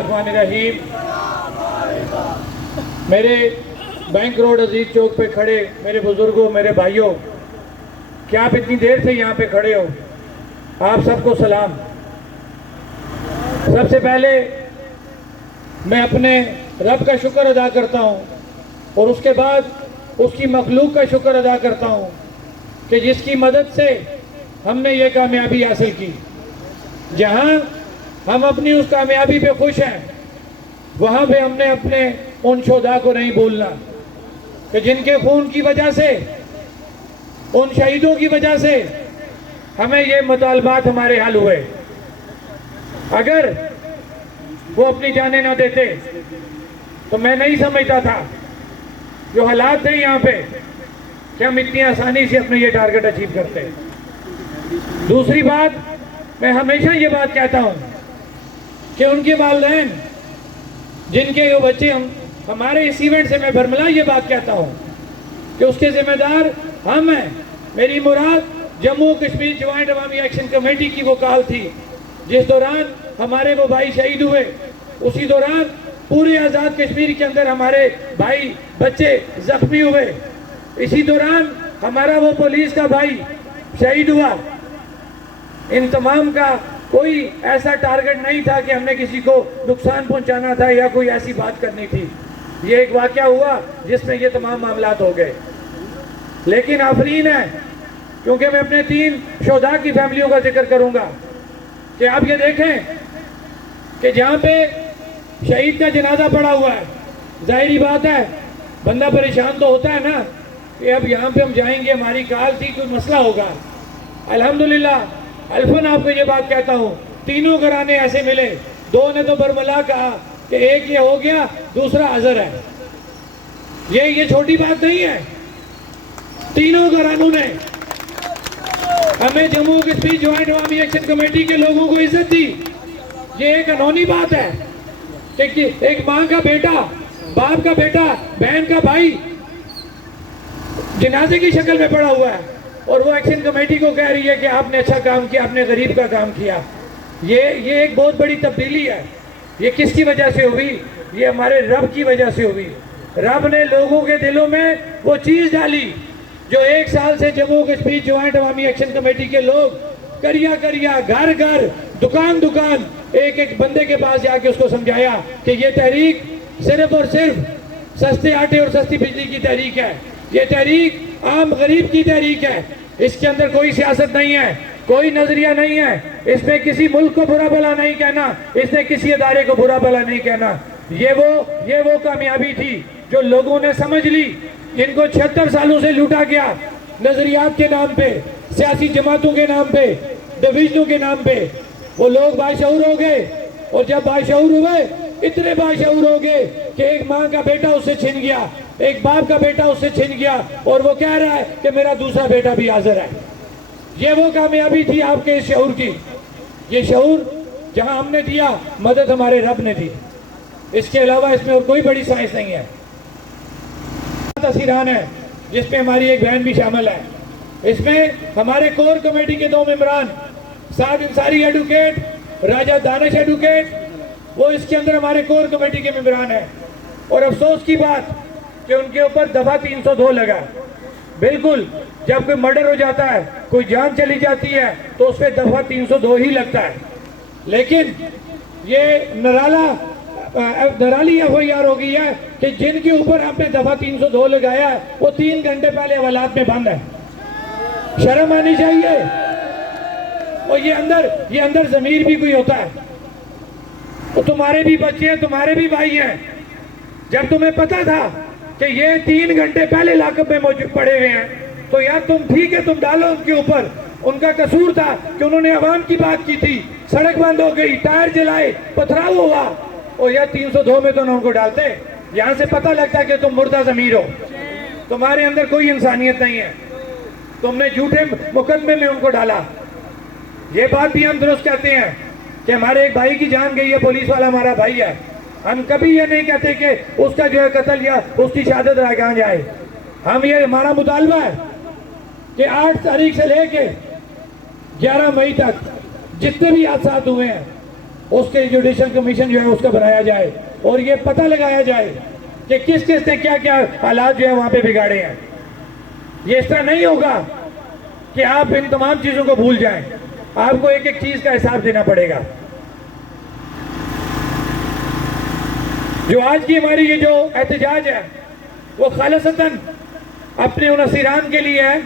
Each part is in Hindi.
रहीम। मेरे बैंक रोड अजीज चौक पे खड़े मेरे बुजुर्गों, मेरे भाइयों, क्या आप इतनी देर से यहाँ पे खड़े हो? आप सबको सलाम। सबसे पहले मैं अपने रब का शुक्र अदा करता हूँ और उसके बाद उसकी मखलूक का शुक्र अदा करता हूँ कि जिसकी मदद से हमने ये कामयाबी हासिल की। जहाँ हम अपनी उस कामयाबी पे खुश हैं, वहाँ पे हमने अपने उन शोधा को नहीं भूलना कि जिनके खून की वजह से, उन शहीदों की वजह से हमें ये मुतालबात हमारे हल हुए। अगर वो अपनी जानें ना देते तो मैं नहीं समझता था जो हालात थे यहाँ पे कि हम इतनी आसानी से अपने ये टारगेट अचीव करते हैं। दूसरी बात, मैं हमेशा ये बात कहता हूँ कि उनके वालिदैन जिनके वो बच्चे हमारे इस इवेंट से, मैं बरमला ये बात कहता हूँ कि उसके जिम्मेदार हम हैं। मेरी मुराद जम्मू कश्मीर ज्वाइंट अवामी एक्शन कमेटी की वो कॉल थी जिस दौरान हमारे वो भाई शहीद हुए। उसी दौरान पूरे आज़ाद कश्मीर के अंदर हमारे भाई बच्चे जख्मी हुए। इसी दौरान हमारा वो पुलिस का भाई शहीद हुआ। इन तमाम का कोई ऐसा टारगेट नहीं था कि हमने किसी को नुकसान पहुंचाना था या कोई ऐसी बात करनी थी। ये एक वाकया हुआ जिसमें ये तमाम मामलात हो गए। लेकिन आफरीन है, क्योंकि मैं अपने 3 शोधा की फैमिलियों का जिक्र करूंगा कि आप ये देखें कि जहाँ पे शहीद का जनाजा पड़ा हुआ है, जाहिर बात है बंदा परेशान तो होता है ना कि अब यहाँ पे हम जाएंगे, हमारी काल थी, कोई मसला होगा। अल्हम्दुलिल्लाह अल्फन आपको ये बात कहता हूँ, तीनों घराने ऐसे मिले। 2 ने तो बरमला कहा कि एक ये हो गया, दूसरा अजहर है। ये छोटी बात नहीं है। तीनों घरानों ने हमें जम्मू कश्मीर ज्वाइंट अवामी एक्शन कमेटी के लोगों को इज्जत दी। ये एक कानूनी बात है कि एक माँ का बेटा, बाप का बेटा, बहन का भाई जनाजे की शक्ल में पड़ा हुआ है और वो एक्शन कमेटी को कह रही है कि आपने अच्छा काम किया, आपने गरीब का काम किया। ये एक बहुत बड़ी तब्दीली है। ये किसकी वजह से हुई? ये हमारे रब की वजह से हुई। रब ने लोगों के दिलों में वो चीज़ डाली जो 1 साल से जम्मू कश्मीर ज्वाइंट अवामी एक्शन कमेटी के लोग करिया करिया, घर घर, दुकान दुकान, एक एक बंदे के पास जाके उसको समझाया कि ये तहरीक सिर्फ और सिर्फ सस्ते आटे और सस्ती बिजली की तहरीक है। ये तहरीक आम गरीब की तहरीक है। इसके अंदर कोई सियासत नहीं है, कोई नजरिया नहीं है। इसमें किसी मुल्क को बुरा भला नहीं कहना, इसने किसी अदारे को बुरा भला नहीं कहना। ये वो कामयाबी थी जो लोगों ने समझ ली। इनको 76 सालों से लूटा गया, नजरियात के नाम पे, सियासी जमातों के नाम पे, डिवीजनों के नाम पे। वो लोग बाशऊर हो गए और जब बाशऊर हुए, इतने बाशऊर हो गए कि एक माँ का बेटा उससे छिन गया, एक बाप का बेटा उससे छिन गया और वो कह रहा है कि मेरा दूसरा बेटा भी हाजिर है। ये वो कामयाबी थी आपके इस शऊर की। ये शऊर जहां हमने दिया, मदद हमारे रब ने दी। इसके अलावा इसमें और कोई बड़ी साइंस नहीं है। तस्वीरान है जिसमें हमारी एक बहन भी शामिल है। इसमें हमारे कोर कमेटी के 2 मेंबरान, साद अंसारी एडवोकेट, राजा दानिश एडवोकेट, वो इसके अंदर हमारे कोर कमेटी के मेंबरान है। और अफसोस की बात कि उनके ऊपर दफा 302 लगा। बिल्कुल, जब कोई मर्डर हो जाता है, कोई जान चली जाती है, तो उस पर दफा 302 ही लगता है। लेकिन ये नराली FIR हो गई है कि जिनके ऊपर आपने दफा 302 लगाया वो 3 घंटे पहले हवालात में बंद है। शर्म आनी चाहिए। और ये अंदर जमीर भी कोई होता है। तो तुम्हारे भी बच्चे हैं, तुम्हारे भी भाई हैं। जब तुम्हें पता था कि ये 3 घंटे पहले लाकअप में मौजूद पड़े हुए हैं, तो यार तुम ठीक है, तुम डालो उनके ऊपर। उनका कसूर था कि उन्होंने अवाम की बात की थी, सड़क बंद हो गई, टायर जलाए, पथराव हुआ, और यार 302 में तो ना उनको डालते। यहाँ से पता लगता है कि तुम मुर्दा ज़मीर हो, तुम्हारे अंदर कोई इंसानियत नहीं है। तुमने झूठे मुकदमे में उनको डाला। ये बात भी हम दुरुस्त कहते हैं कि हमारे एक भाई की जान गई है, पुलिस वाला हमारा भाई है। हम कभी ये नहीं कहते कि उसका जो है कत्ल या उसकी शहादत रागां जाए। हम ये हमारा मुतालबा है कि 8 तारीख से लेके 11 मई तक जितने भी हादसा हुए हैं, उसके जुडिशल कमीशन जो है उसका बनाया जाए और ये पता लगाया जाए कि किस किस ने क्या क्या हालात जो है वहां पे बिगाड़े हैं। ये इस तरह नहीं होगा कि आप इन तमाम चीजों को भूल जाएं, आपको एक एक चीज का हिसाब देना पड़ेगा। जो आज की हमारी ये जो एहतजाज है वो खालिसतन अपने उन असीरान के लिए है।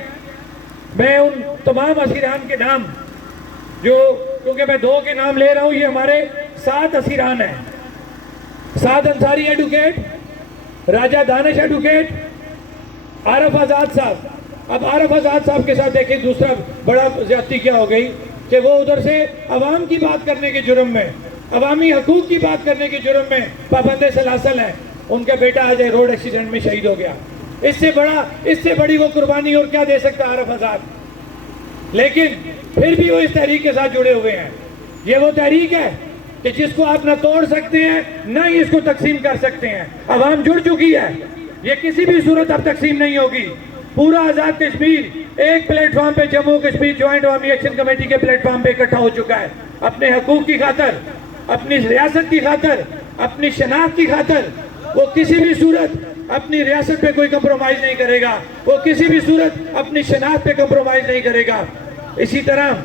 मैं उन तमाम असीरान के नाम जो, क्योंकि मैं 2 के नाम ले रहा हूं, ये हमारे 7 असीरान हैं। साद अंसारी एडवोकेट, राजा दानिश एडवोकेट, आरफ आजाद साहब। अब आरफ आजाद साहब के साथ देखिए दूसरा बड़ा ज्यादती क्या हो गई कि वो उधर से अवाम की बात करने के जुर्म में, अवामी हकूक की बात करने के जुर्म में पाबंद सलासल है। उनका बेटा आज रोड एक्सीडेंट में शहीद हो गया। इससे बड़ी वो कुर्बानी और क्या दे सकता आरफ आजाद। लेकिन फिर भी वो इस तहरीक के साथ जुड़े हुए हैं। ये वो तहरीक है कि जिसको आप न तोड़ सकते हैं न ही इसको तकसीम कर सकते हैं। अवाम जुड़ चुकी है, ये किसी भी सूरत अब तकसीम नहीं होगी। पूरा आज़ाद कश्मीर एक प्लेटफॉर्म पे, जम्मू कश्मीर ज्वाइंट अवामी एक्शन कमेटी के प्लेटफॉर्म पे इकट्ठा हो चुका है। अपने हकूक की खातर, अपनी रियासत की खातर, अपनी शनाख्त की खातर वो किसी भी सूरत अपनी रियासत पे कोई कंप्रोमाइज नहीं करेगा, वो किसी भी सूरत अपनी शनाख्त पे कंप्रोमाइज नहीं करेगा। इसी तरह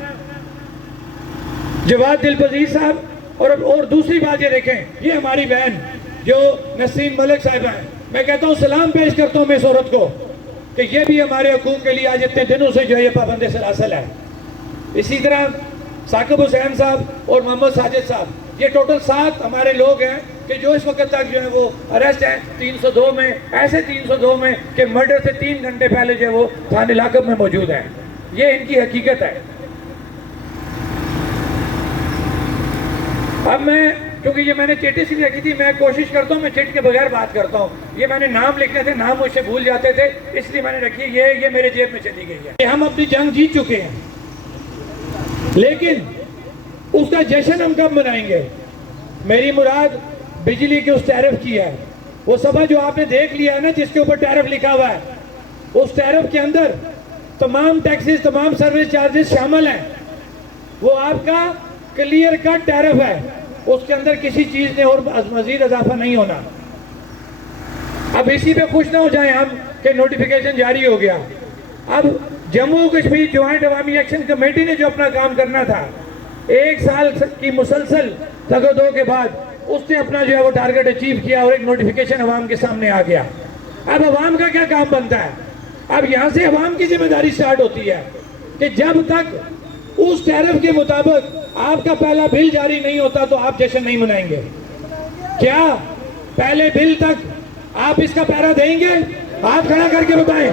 जवाद दिलपजीर साहब, और दूसरी बात ये देखें, ये हमारी बहन जो नसीम मलिक साहब हैं, मैं कहता हूँ सलाम पेश करता हूँ मैं इस औरत को कि ये भी हमारे हकूक के लिए आज इतने दिनों से जो है ये पाबंद सलासल है। इसी तरह साकिब हुसैन साहब और मोहम्मद साजिद साहब, ये टोटल 7 हमारे लोग हैं कि जो इस वक्त तक जो है वो अरेस्ट हैं 302 में, ऐसे 302 में कि मर्डर से 3 घंटे पहले जो है वो थाने लाकब में मौजूद हैं। ये इनकी हकीकत है। अब मैं, क्योंकि ये मैंने चिट्ठी सी रखी थी, मैं कोशिश करता हूँ मैं चिट के बगैर बात करता हूँ। ये मैंने नाम लिखने थे, नाम मुझसे भूल जाते थे, इसलिए मैंने रखी। ये मेरे जेब में चली गई है। हम अपनी जंग जीत चुके हैं, लेकिन उसका जश्न हम कब मनाएंगे? मेरी मुराद बिजली के उस टैरिफ की है। वो सभा जो आपने देख लिया है ना, जिसके ऊपर टैरिफ लिखा हुआ है, उस टैरिफ के अंदर तमाम टैक्सेस, तमाम सर्विस चार्जेस शामिल हैं। वो आपका क्लियर कट टैरिफ है, उसके अंदर किसी चीज ने और मजीद इजाफा नहीं होना। अब इसी पे खुश ना हो जाए हम कि नोटिफिकेशन जारी हो गया। अब जम्मू कश्मीर ज्वाइंट अवामी एक्शन कमेटी ने जो अपना काम करना था, 1 साल की मुसलसल तगदो के बाद उसने अपना जो है वो टारगेट अचीव किया और एक नोटिफिकेशन अवाम के सामने आ गया। अब अवाम का क्या काम बनता है? अब यहाँ से अवाम की जिम्मेदारी स्टार्ट होती है कि जब तक उस टैरिफ के मुताबिक आपका पहला बिल जारी नहीं होता तो आप जश्न नहीं मनाएंगे। क्या पहले बिल तक आप इसका पहरा देंगे? हाथ खड़ा करके बताएं।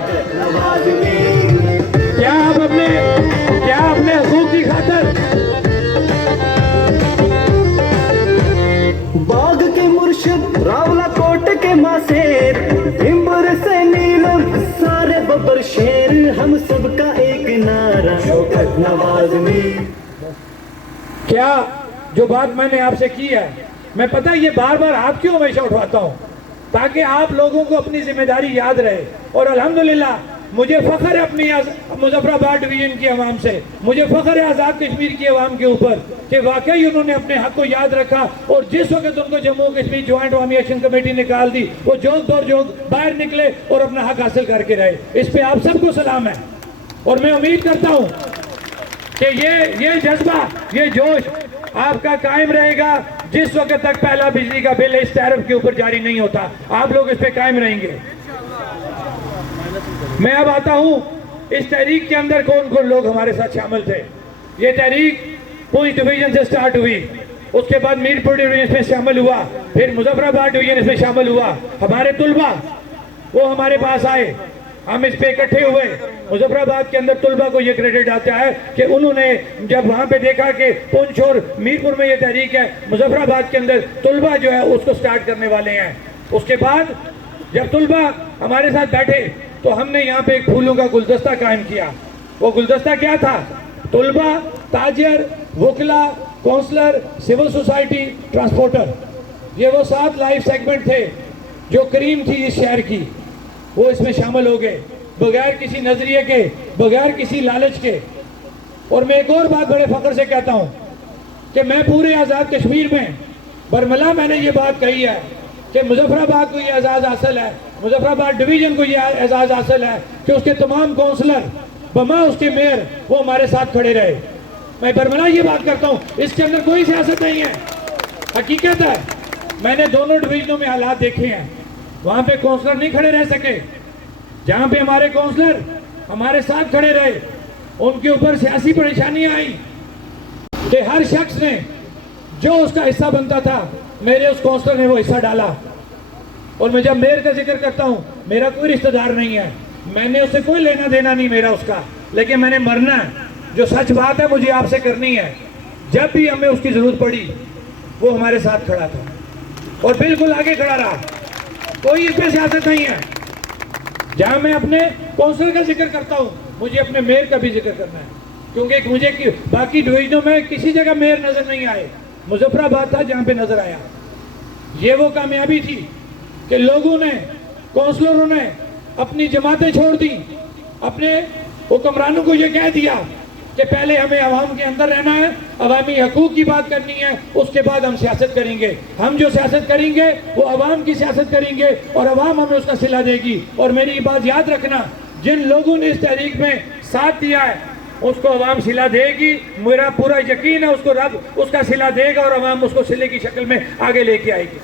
क्या आप अपने हकूक की खातर बाग के मुर्शिद रावला कोट के मासेर इम्बर से नीलम सारे बब्बर शेर, हम सबका एक नारा शौकत नवाज में। क्या जो बात मैंने आपसे की है, मैं पता है ये बार बार हाथ क्यों हमेशा उठवाता हूँ, ताकि आप लोगों को अपनी जिम्मेदारी याद रहे। और अल्हम्दुलिल्लाह मुझे फख्र है अपनी मुजफ्फराबाद डिवीजन की आवाम से, मुझे फख्र है आज़ाद कश्मीर की आवाम के ऊपर कि वाकई उन्होंने अपने हक को याद रखा। और जिस वक्त उनको जम्मू कश्मीर ज्वाइंट अवामी एक्शन कमेटी निकाल दी, वो जोग दौर जोग बाहर निकले और अपना हक हासिल करके रहे। इस पे आप सबको सलाम है। और मैं उम्मीद करता हूँ कि ये जज्बा, ये जोश आपका कायम रहेगा जिस वक्त तक पहला बिजली का बिल इस टैरिफ के ऊपर जारी नहीं होता। आप लोग इस पे कायम रहेंगे। मैं अब आता हूं इस तहरीक के अंदर कौन कौन लोग हमारे साथ शामिल थे। ये तहरीक पूंछ डिवीजन से स्टार्ट हुई, उसके बाद मीरपुर डिवीजन इसमें शामिल हुआ, फिर मुजफ्फराबाद डिवीजन इसमें शामिल हुआ। हमारे तुलबा वो हमारे पास आए, हम इस पे इकट्ठे हुए। मुजफ्फराबाद के अंदर तुलबा को ये क्रेडिट आता है कि उन्होंने जब वहां पे देखा कि पुंछ और मीरपुर में ये तहरीक है, मुजफ्फराबाद के अंदर तुलबा जो है उसको स्टार्ट करने वाले हैं। उसके बाद जब तुलबा हमारे साथ बैठे तो हमने यहाँ पे एक फूलों का गुलदस्ता कायम किया। वो गुलदस्ता क्या था? तुलबा, ताजर, वकला, काउंसलर, सिविल सोसाइटी, ट्रांसपोर्टर, ये वो 7 लाइफ सेगमेंट थे जो करीम थी इस शहर की, वो इसमें शामिल हो गए बगैर किसी नजरिए के, बगैर किसी लालच के। और मैं एक और बात बड़े फख्र से कहता हूँ कि मैं पूरे आज़ाद कश्मीर में बरमला मैंने ये बात कही है कि मुजफ्फराबाद को ये एजाज़ हासिल है, मुजफ्फराबाद डिवीज़न को ये एजाज़ हासिल है कि उसके तमाम काउंसलर बमा उसके मेयर वो हमारे साथ खड़े रहे। मैं बरमला ये बात करता हूँ, इसके अंदर कोई सियासत नहीं है, हकीकत है। मैंने दोनों डिवीजनों में हालात देखे हैं, वहाँ पे काउंसलर नहीं खड़े रह सके। जहाँ पे हमारे काउंसलर हमारे साथ खड़े रहे, उनके ऊपर सियासी परेशानियाँ आई कि हर शख्स ने जो उसका हिस्सा बनता था, मेरे उस काउंसलर ने वो हिस्सा डाला। और मैं जब मेयर का जिक्र करता हूँ, मेरा कोई रिश्तेदार नहीं है, मैंने उससे कोई लेना देना नहीं मेरा उसका, लेकिन मैंने मरना है। जो सच बात है मुझे आपसे करनी है। जब भी हमें उसकी जरूरत पड़ी वो हमारे साथ खड़ा था और बिल्कुल आगे खड़ा रहा, कोई इसमें सियासत नहीं है। जहां मैं अपने काउंसिल का जिक्र करता हूं, मुझे अपने मेयर का भी जिक्र करना है, क्योंकि मुझे बाकी डिवीजनों में किसी जगह मेयर नजर नहीं आए, मुजफ्फराबाद था जहां पे नजर आया। ये वो कामयाबी थी कि लोगों ने, काउंसलरों ने अपनी जमातें छोड़ दी, अपने हुक्मरानों को ये कह दिया कि पहले हमें अवाम के अंदर रहना है, अवामी हकूक की बात करनी है, उसके बाद हम सियासत करेंगे। हम जो सियासत करेंगे वो अवाम की सियासत करेंगे और अवाम हमें उसका सिला देगी। और मेरी बात याद रखना, जिन लोगों ने इस तहरीक में साथ दिया है उसको अवाम सिला देगी, मेरा पूरा यकीन है उसको रब उसका सिला देगा और अवाम उसको सिले की शक्ल में आगे लेके आएगी।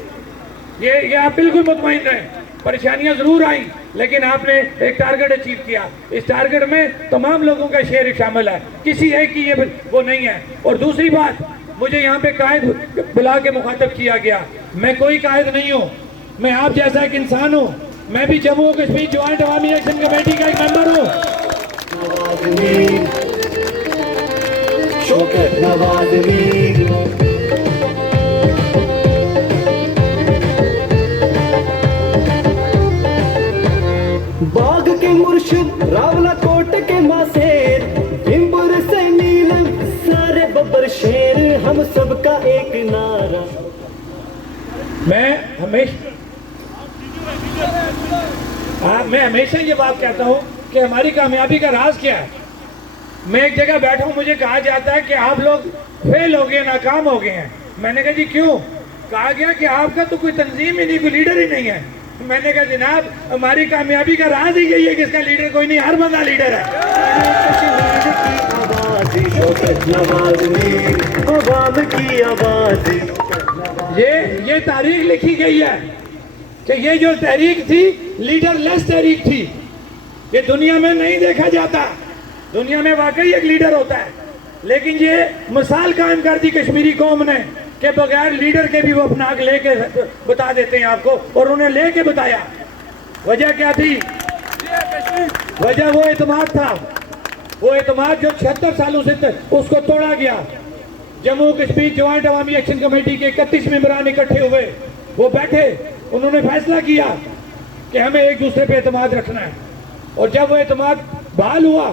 ये आप बिल्कुल मुतमईन रहें। परेशानियां जरूर आई, लेकिन आपने एक टारगेट अचीव किया। इस टारगेट में तमाम लोगों का शेयर शामिल है, किसी एक की ये वो नहीं है। और दूसरी बात, मुझे यहाँ पे कायद बुला के मुखातब किया गया। मैं कोई कायद नहीं हूँ, मैं आप जैसा एक इंसान हूँ। मैं भी जम्मू और कश्मीर ज्वाइंट अवामी एक्शन कमेटी का एक मेंबर हूँ। शौकत नवाज़ बाग के मुर्शिद रावला कोट के मासेर, बिंबुर से नीलम सारे बब्बर शेर, हम सबका एक नारा। मैं हमेशा ये बात कहता हूँ कि हमारी कामयाबी का राज क्या है। मैं एक जगह बैठा हूँ, मुझे कहा जाता है कि आप लोग फेल हो गए, नाकाम हो गए हैं। मैंने कहा जी क्यों? कहा गया कि आपका तो कोई तंजीम ही नहीं, कोई लीडर ही नहीं है। मैंने कहा जनाब, हमारी कामयाबी का राज ही यही है कि इसका लीडर कोई नहीं, हर बंदा लीडर है। ये तारीख लिखी गई है कि ये जो तहरीक थी लीडरलेस तहरीक थी। ये दुनिया में नहीं देखा जाता। दुनिया में वाकई एक लीडर होता है, लेकिन ये मिसाल कायम कर दी कश्मीरी कौम ने कि बगैर लीडर के भी वो अपना हक लेके बता देते हैं आपको, और उन्हें लेके बताया। वजह क्या थी? वजह वो एतमाद था, वो एतमाद जो 76 सालों से उसको तोड़ा गया। जम्मू कश्मीर ज्वाइंट अवामी एक्शन कमेटी के 31 मेंबरान इकट्ठे हुए, वो बैठे, उन्होंने फैसला किया कि हमें एक दूसरे पे एतमाद रखना है। और जब वो एतमाद बहाल हुआ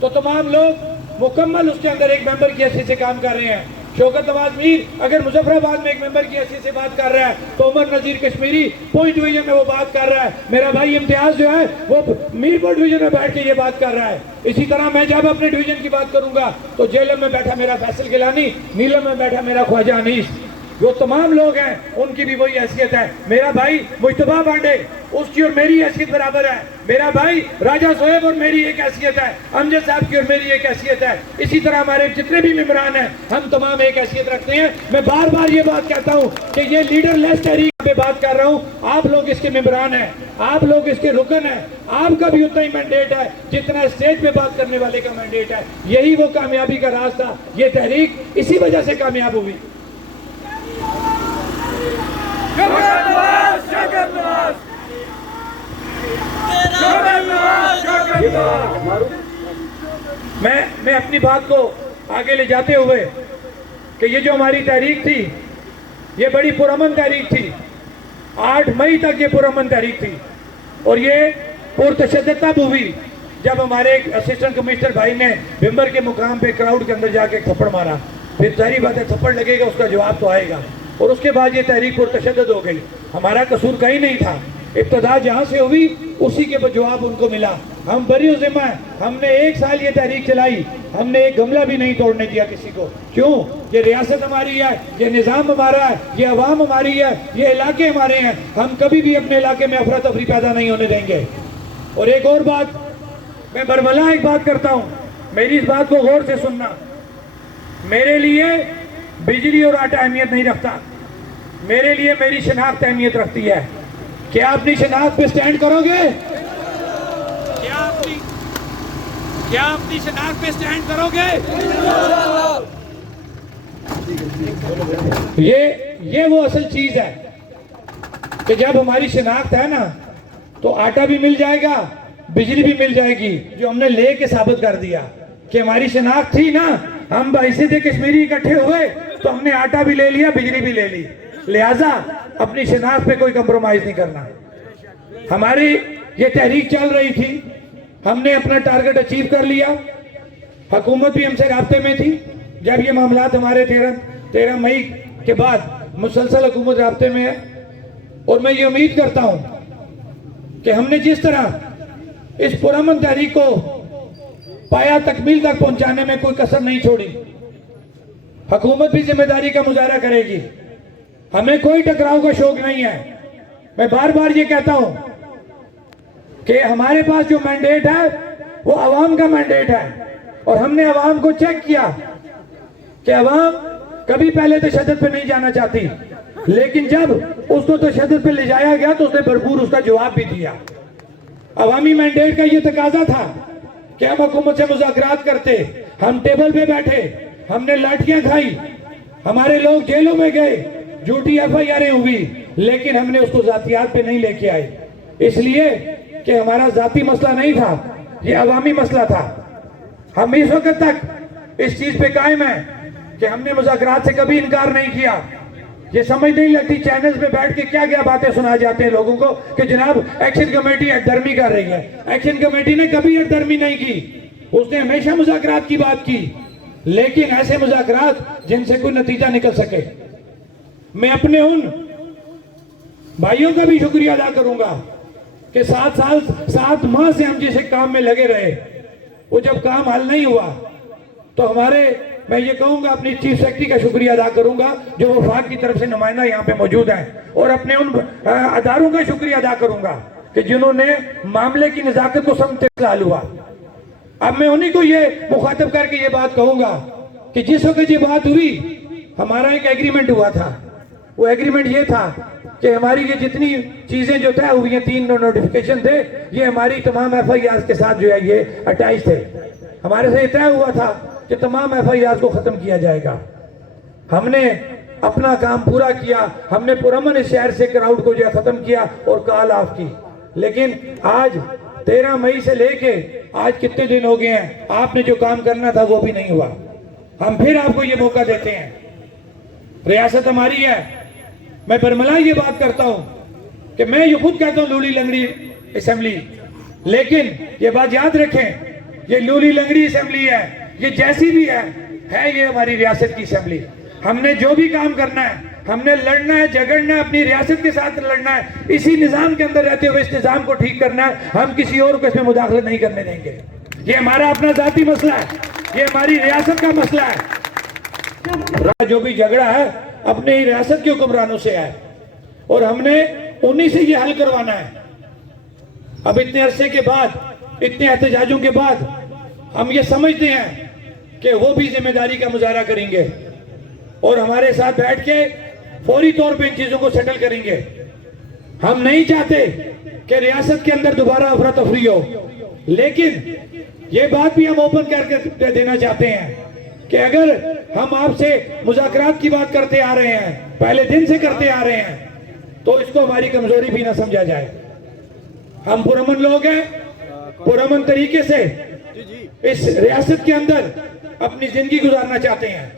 तो तमाम लोग मुकम्मल उसके अंदर एक मेंबर की हैसियत से काम कर रहे हैं। शौकत नवाज मीर अगर मुजफ्फराबाद में एक मेंबर की हैसियत से बात कर रहा है, तो उमर नजीर कश्मीरी पॉइंट डिवीजन में वो बात कर रहा है। मेरा भाई इम्तियाज जो है वो मीरपुर डिवीजन में बैठ के ये बात कर रहा है। इसी तरह मैं जब अपने डिवीजन की बात करूंगा तो जेलम में बैठा मेरा फैसल गिलानी, नीलम में बैठा मेरा ख्वाजा अनीस, जो तमाम लोग हैं उनकी भी वही हैसियत है। मेरा भाई मुश्तबा पांडे, उसकी और मेरी हैसियत बराबर है। मेरा भाई राजा सोहेब और मेरी एक हैसियत है, अमजद साहब की और मेरी एक हैसियत है। इसी तरह हमारे जितने भी मेंबरान हैं हम तमाम एक हैसियत रखते हैं। मैं बार बार ये बात कहता हूँ कि ये लीडरलेस तहरीक पे बात कर रहा हूँ। आप लोग इसके मेंबरान हैं, आप लोग इसके रुकन हैं, आपका भी उतना ही मैंडेट है जितना स्टेज पे बात करने वाले का मैंडेट है। यही वो कामयाबी का राज था। ये तहरीक इसी वजह से कामयाब हुई। मैं अपनी बात को आगे ले जाते हुए कि ये जो हमारी तहरीक थी ये बड़ी पुरअमन तहरीक थी। 8 मई तक ये पुरअमन तहरीक थी और ये पुरतशद्दुद तब हुई जब हमारे एक असिस्टेंट कमिश्नर भाई ने मेंबर के मुकाम पे क्राउड के अंदर जाके थप्पड़ मारा। फिर जाहिर बात है थप्पड़ लगेगा, उसका जवाब तो आएगा। और उसके बाद ये तहरीक पुरतशद्दुद हो गई। हमारा कसूर कहीं नहीं था, इब्तिदा जहाँ से हुई उसी के जवाब उनको मिला। हम बरी जिम्मा हैं। हमने 1 साल ये तहरीक चलाई, हमने एक गमला भी नहीं तोड़ने दिया किसी को। क्यों? ये रियासत हमारी है, ये निज़ाम हमारा है, ये अवाम हमारी है, ये इलाके हमारे हैं। हम कभी भी अपने इलाके में अफरा तफरी पैदा नहीं होने देंगे। और एक और बात, मैं बरमला एक बात करता हूँ, मेरी इस बात को गौर से सुनना। मेरे लिए बिजली और आटा अहमियत नहीं रखता, मेरे लिए मेरी शनाख्त अहमियत रखती है। क्या अपनी शनाख्त पे स्टैंड करोगे? क्या अपनी शनाख्त पे स्टैंड करोगे? ये वो असल चीज है कि जब हमारी शनाख्त है ना, तो आटा भी मिल जाएगा, बिजली भी मिल जाएगी, जो हमने लेके साबित कर दिया कि हमारी शनाख्त थी ना। हम बाइसे कश्मीरी इकट्ठे हुए तो हमने आटा भी ले लिया, बिजली भी ले ली। लिहाजा अपनी शनाख्त पे कोई कंप्रोमाइज नहीं करना। हमारी ये तहरीक चल रही थी, हमने अपना टारगेट अचीव कर लिया। हुकूमत भी हमसे राब्ते में थी। जब ये मामलात हमारे 13 मई के बाद मुसलसल हुकूमत राब्ते में है। और मैं ये उम्मीद करता हूँ कि हमने जिस तरह इस पुरअमन तहरीक को पाया तकमील तक पहुंचाने में कोई कसर नहीं छोड़ी। हुकूमत भी जिम्मेदारी का मुजाहरा करेगी। हमें कोई टकराव का शौक नहीं है। मैं बार बार ये कहता हूं कि हमारे पास जो मैंडेट है वो अवाम का मैंडेट है। और हमने अवाम को चेक किया कि अवाम कभी पहले तशद्दुद पे नहीं जाना चाहती, लेकिन जब उसको तशद्दुद पे ले जाया गया तो उसने भरपूर उसका जवाब भी दिया। अवामी मैंडेट का ये तकाजा था कि हम हुकूमत से मुज़ाकरात करते, हम टेबल पे बैठे, हमने लाठियां खाई, हमारे लोग जेलों में गए, झूठी FIR हुई, लेकिन हमने उसको जातियात पे नहीं लेके आए, इसलिए कि हमारा जाती मसला नहीं था, ये अवामी मसला था। हम इस वक्त तक इस चीज पे कायम है कि हमने मुज़ाकरात से कभी इनकार नहीं किया। ये समझ नहीं लगती चैनल्स पे बैठ के क्या क्या बातें सुना जाते हैं लोगों को कि जनाब एक्शन कमेटी हटदर्मी कर रही है। एक्शन कमेटी ने कभी हटदर्मी नहीं की, उसने हमेशा मुज़ाकरात की बात की, लेकिन ऐसे मुज़ाकरात जिनसे कोई नतीजा निकल सके। मैं अपने उन भाइयों का भी शुक्रिया अदा करूंगा कि 7 माह से हम जिस काम में लगे रहे, वो जब काम हल नहीं हुआ तो मैं ये कहूंगा अपनी चीफ सेक्रेटरी का शुक्रिया अदा करूंगा जो वफाक की तरफ से नुमाइंदा यहाँ पे मौजूद हैं, और अपने उन अदारों का शुक्रिया अदा करूंगा कि जिन्होंने मामले की नजाकत को समझते हल हुआ। अब मैं उन्हीं को ये मुखातब करके ये बात कहूंगा कि जिस वक्त ये बात हुई, हमारा एक एग्रीमेंट हुआ था। वो एग्रीमेंट ये था कि हमारी ये जितनी चीजें जो तय हुई हैं, 3 नोटिफिकेशन थे, ये हमारी तमाम FIR के साथ जो है ये अटैच थे। हमारे से तय हुआ था कि तमाम FIR को खत्म किया जाएगा। हमने अपना काम पूरा किया, हमने पुरअमन इस शहर से क्राउड को जो है खत्म किया और कॉल ऑफ की। लेकिन आज 13 मई से लेके आज कितने दिन हो गए हैं, आपने जो काम करना था वो भी नहीं हुआ। हम फिर आपको ये मौका देते हैं, रियासत हमारी है। मैं बरमला ये बात करता हूं कि मैं ये खुद कहता हूं लूली लंगड़ी असेंबली, लेकिन ये बात याद रखें, ये लूली लंगड़ी असेंबली है, ये जैसी भी है ये हमारी रियासत की असेंबली। हमने जो भी काम करना है, हमने लड़ना है, झगड़ना है, अपनी रियासत के साथ लड़ना है, इसी निजाम के अंदर रहते हुए इस निजाम को ठीक करना है। हम किसी और को इसमें मुदाखलत नहीं करने देंगे। ये हमारा अपना जाती मसला है, ये हमारी रियासत का मसला है। जो भी झगड़ा है अपने ही रियासत के हुक्मरानों से है और हमने उन्हीं से ये हल करवाना है। अब इतने अरसे के बाद, इतने एहतजाजों के बाद हम ये समझते हैं कि वो भी जिम्मेदारी का मुजाहरा करेंगे और हमारे साथ बैठ के फौरी तौर पे इन चीजों को सेटल करेंगे। हम नहीं चाहते कि रियासत के अंदर दोबारा अफरा तफरी हो, लेकिन ये बात भी हम ओपन करके देना चाहते हैं कि अगर हम आपसे मुज़ाकरात की बात करते आ रहे हैं, पहले दिन से करते आ रहे हैं, तो इसको हमारी कमजोरी भी ना समझा जाए। हम पुरअमन लोग हैं, पुरअमन तरीके से इस रियासत के अंदर अपनी जिंदगी गुजारना चाहते हैं,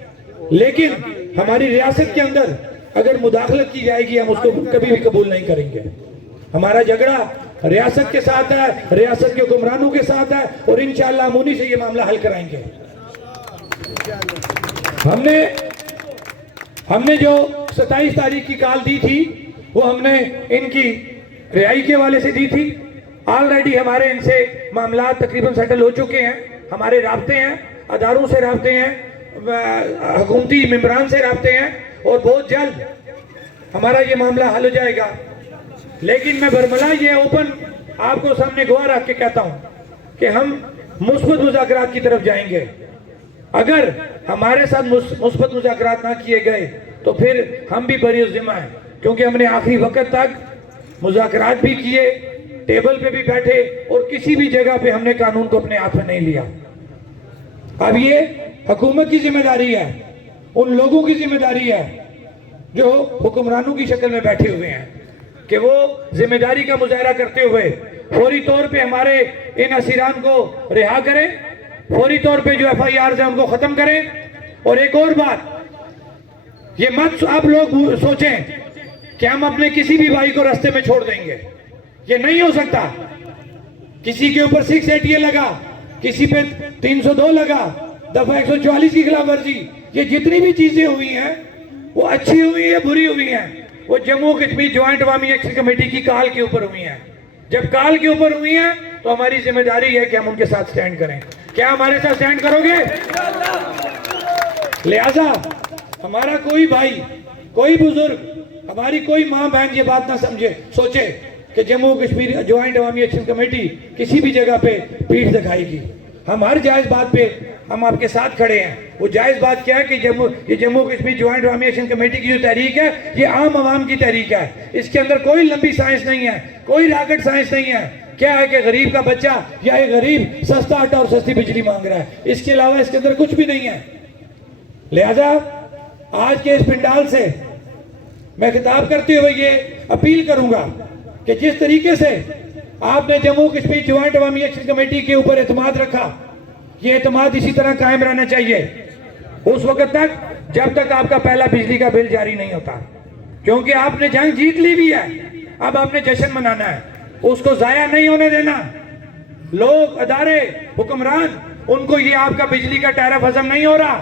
लेकिन हमारी रियासत के अंदर अगर मुदाखलत की जाएगी हम उसको कभी भी कबूल नहीं करेंगे। हमारा झगड़ा रियासत के साथ है, रियासत के हुक्मरानों के साथ है और इंशाअल्लाह हम उन्हीं से ये मामला हल कराएंगे। हमने जो 27 तारीख की कॉल दी थी वो हमने इनकी रिहाई के हवाले से दी थी ऑलरेडी हमारे इनसे मामला तकरीबन सेटल हो चुके हैं, हमारे राब्ते हैं, अदारों से राब्ते हैं, हुकूमती मेंबरान से राब्ते हैं, और बहुत जल्द हमारा ये मामला हल हो जाएगा। लेकिन मैं बरमला ये ओपन आपको सामने गवाह रख के कहता हूँ कि हम मुस्बत मुज़ाकरात की तरफ जाएंगे। अगर हमारे साथ मुस्बत मुज़ाकरात ना किए गए तो फिर हम भी बरी ज़िम्मा हैं, क्योंकि हमने आखिरी वक्त तक मुज़ाकरात भी किए, टेबल पे भी बैठे, और किसी भी जगह पे हमने कानून को अपने हाथ में नहीं लिया। अब ये हुकूमत की जिम्मेदारी है, उन लोगों की जिम्मेदारी है जो हुक्मरानों की शक्ल में बैठे हुए हैं, कि वो जिम्मेदारी का मुजाहरा करते हुए फौरी तौर पे हमारे इन असीरान को रिहा करें, फौरी तौर पे जो FIR है उनको ख़त्म करें। और एक और बात, ये मत आप लोग सोचें कि हम अपने किसी भी भाई को रास्ते में छोड़ देंगे, ये नहीं हो सकता। किसी के ऊपर 680 लगा, किसी पे 302 लगा, दफा 144 की खिलाफ वर्जी, ये जितनी भी चीजें हुई हैं वो अच्छी हुई है, बुरी हुई हैं, वो जम्मू कश्मीर ज्वाइंट अवामी एक्शन कमेटी की काल के ऊपर हुई हैं। जब काल के ऊपर हुई हैं तो हमारी जिम्मेदारी है कि हम उनके साथ स्टैंड करें। क्या हमारे साथ स्टैंड करोगे? लिहाजा हमारा कोई भाई, कोई बुजुर्ग, हमारी कोई माँ बहन ये बात ना समझे, सोचे कि जम्मू कश्मीर ज्वाइंट अवामी एक्शन कमेटी किसी भी जगह पे पीठ दिखाएगी। हम हर जायज़ बात पे हम आपके साथ खड़े हैं। वो जायज़ बात क्या है कि जम्मू कश्मीर ज्वाइंट अवामी एक्शन कमेटी की जो तहरीक है ये आम आवाम की तहरीक है। इसके अंदर कोई लंबी साइंस नहीं है, कोई रॉकेट साइंस नहीं है। क्या है कि गरीब का बच्चा या एक गरीब सस्ता आटा और सस्ती बिजली मांग रहा है, इसके अलावा इसके अंदर कुछ भी नहीं है। लिहाजा आज के इस पिंडाल से मैं खिताब करते हुए ये अपील करूंगा कि जिस तरीके से आपने जम्मू कश्मीर ज्वाइंट अवामी एक्शन कमेटी के ऊपर एतमाद रखा, ये एतमाद इसी तरह कायम रहना चाहिए उस वक्त तक जब तक आपका पहला बिजली का बिल जारी नहीं होता। क्योंकि आपने जंग जीत ली भी है, अब आपने जश्न मनाना है, उसको जाया नहीं होने देना। लोग, अदारे, हुक्मरान, उनको ये आपका बिजली का टैरिफ हजम नहीं हो रहा,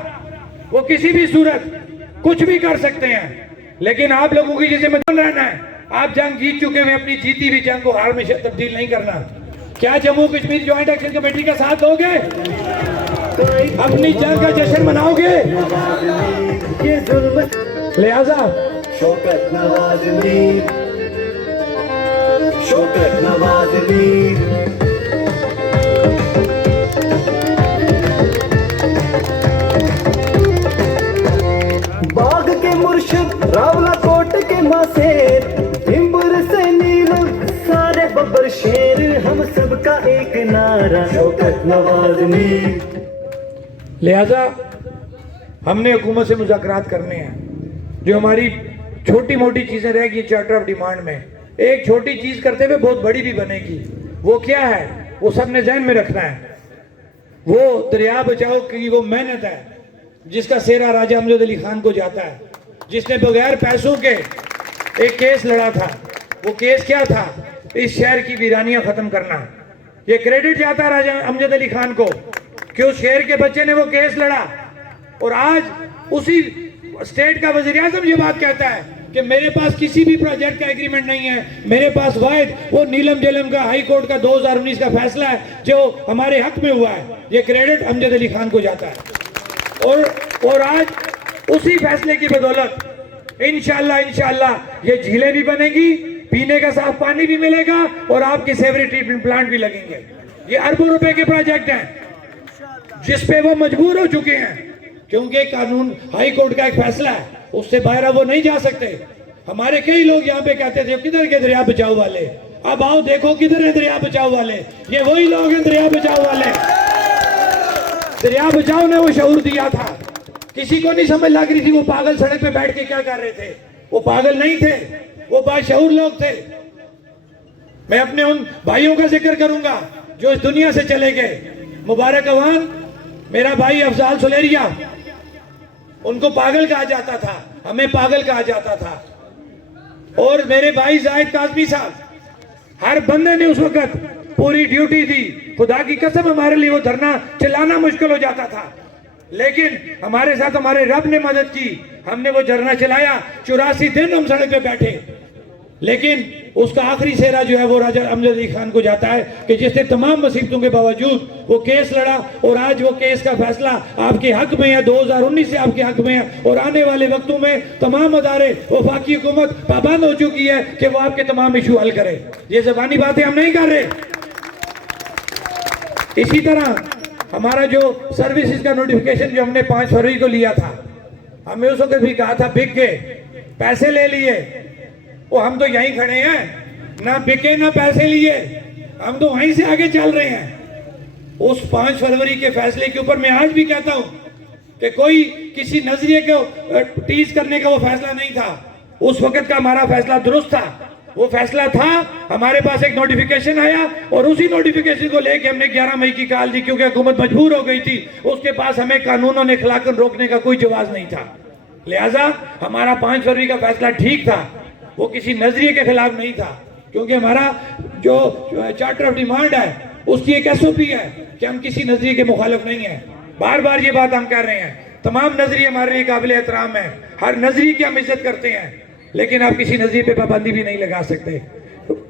वो किसी भी सूरत कुछ भी कर सकते हैं, लेकिन आप लोगों की जिम्मेदारी रहना है। आप जंग जीत चुके हुए अपनी जीती हुई जंग को हार में तब्दील नहीं करना। क्या Jammu Kashmir joint action committee का साथ दोगे? अपनी जंग का जश्न मनाओगे? ये जुल्म लिहाजा शौकत नवाज मीर, शौकत नवाज मीर, बाग के मुर्शिद रावला कोट के मासेर, भिंबर से नीलम सारे बब्बर शेर, हम सबका एक नारा शौकत नवाज मीर। लिहाजा हमने हुकूमत से मुज़ाकरात करने हैं। जो हमारी छोटी मोटी चीज़ें रहेगी चार्टर ऑफ डिमांड में, एक छोटी चीज़ करते हुए बहुत बड़ी भी बनेगी। वो क्या है, वो सब ने जहन में रखना है। वो दरिया बचाओ की वो मेहनत है जिसका सेहरा राजा अमजद अली खान को जाता है, जिसने बगैर पैसों के एक केस लड़ा था। वो केस क्या था? इस शहर की वीरानियां खत्म करना। ये क्रेडिट जाता है राजा अमजद अली खान को कि उस शहर के बच्चे ने वो केस लड़ा, और आज उसी स्टेट का वज़ीर आज़म ये बात कहता है कि मेरे पास किसी भी प्रोजेक्ट का एग्रीमेंट नहीं है, मेरे पास वाहिद वो नीलम जलम का हाई कोर्ट का 2019 का फैसला है जो हमारे हक में हुआ है। ये क्रेडिट अमजद अली खान को जाता है। और आज उसी फैसले की बदौलत इंशाअल्लाह ये झीलें भी बनेगी, पीने का साफ पानी भी मिलेगा, और आपके सेवरेज ट्रीटमेंट प्लांट भी लगेंगे। ये अरबों रुपए के प्रोजेक्ट हैं जिस पे वो मजबूर हो चुके हैं, क्योंकि कानून हाई कोर्ट का एक फैसला है, उससे बाहर वो नहीं जा सकते। हमारे कई लोग यहाँ पे कहते थे किधर के दरिया बचाओ वाले, अब आओ देखो किधर है दरिया बचाओ वाले। ये वही लोग हैं दरिया बचाओ वाले। दरिया बचाओ ने वो शऊर दिया था, किसी को नहीं समझ लग रही थी वो पागल सड़क पे बैठ के क्या कर रहे थे। वो पागल नहीं थे, वो बाशऊर लोग थे। मैं अपने उन भाइयों का जिक्र करूंगा जो इस दुनिया से चले गए। मुबारक अवान, मेरा भाई अफजाल सुलेरिया, उनको पागल कहा जाता था, हमें पागल कहा जाता था। और मेरे भाई जाहिद काजमी साहब, हर बंदे ने उस वक्त पूरी ड्यूटी दी। खुदा की कसम हमारे लिए वो धरना चलाना मुश्किल हो जाता था, लेकिन हमारे साथ हमारे रब ने मदद की, हमने वो धरना चलाया। 84 दिन हम सड़क पे बैठे, लेकिन उसका आखिरी सेहरा जो है वो राजा अमजद अली खान को जाता है कि जिसने तमाम मुसीबतों के बावजूद वो केस लड़ा और आज वो केस का फैसला आपके हक में है, 2019 से आपके हक में है। और आने वाले वक्तों में तमाम अदारे वफाकी हुकूमत पाबंद हो चुकी है कि वो आपके तमाम इशू हल करे। ये ज़बानी बातें हम नहीं कर रहे। इसी तरह हमारा जो सर्विसेज का नोटिफिकेशन जो हमने 5 फरवरी को लिया था, हमने उस वक्त भी कहा था बिक गए, पैसे ले लिए। वो हम तो यहीं खड़े हैं, ना बिके ना पैसे लिए, हम तो वहीं से आगे चल रहे हैं। उस 5 फरवरी के फैसले के ऊपर मैं आज भी कहता हूं कि कोई किसी नजरिए को टीज करने का वो फैसला नहीं था। उस वक्त का हमारा फैसला दुरुस्त था। वो फैसला था, हमारे पास एक नोटिफिकेशन आया और उसी नोटिफिकेशन को लेके हमने 11 मई की कॉल दी क्योंकि हुकूमत मजबूर हो गई थी। उसके पास हमें कानूनों ने खिलाकर रोकने का कोई जवाब नहीं था। लिहाजा हमारा 5 फरवरी का फैसला ठीक था, वो किसी नजरिए के खिलाफ नहीं था, क्योंकि हमारा जो चार्टर ऑफ डिमांड है उसकी एक एसओपी है कि हम किसी नजरिए के मुखालिफ नहीं है। बार बार ये बात हम कर रहे हैं। तमाम नजरिए हमारे लिए काबिल एहतराम है, हर नजरिए की हम इज्जत करते हैं, लेकिन आप किसी नजरिए पे पाबंदी भी नहीं लगा सकते।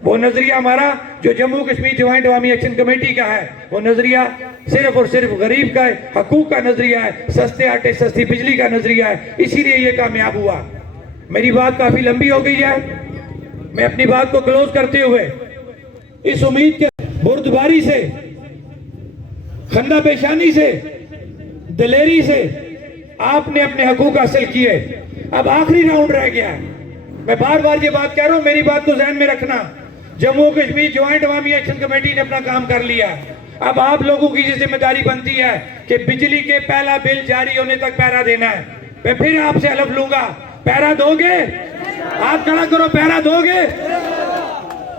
वो नजरिया हमारा जो जम्मू कश्मीर ज्वाइंट अवामी एक्शन कमेटी का है, वो नजरिया सिर्फ और सिर्फ गरीब का है, हकूक का नजरिया है, सस्ते आटे सस्ती बिजली का नजरिया है। इसीलिए ये कामयाब हुआ। मेरी बात काफी लंबी हो गई है, मैं अपनी बात को क्लोज करते हुए इस उम्मीद के बुर्दबारी से, खंदा पेशानी से, दिलेरी से आपने अपने हकूक हासिल किए। अब आखिरी राउंड रह गया है। मैं बार बार ये बात कह रहा हूं, मेरी बात को ध्यान में रखना। जम्मू कश्मीर ज्वाइंट अवामी एक्शन कमेटी ने अपना काम कर लिया। अब आप लोगों की जिम्मेदारी बनती है कि बिजली के पहला बिल जारी होने तक पहरा देना है। मैं फिर आपसे हलफ लूंगा, पहरा दोगे? आप खड़ा करो, पहरा दोगे?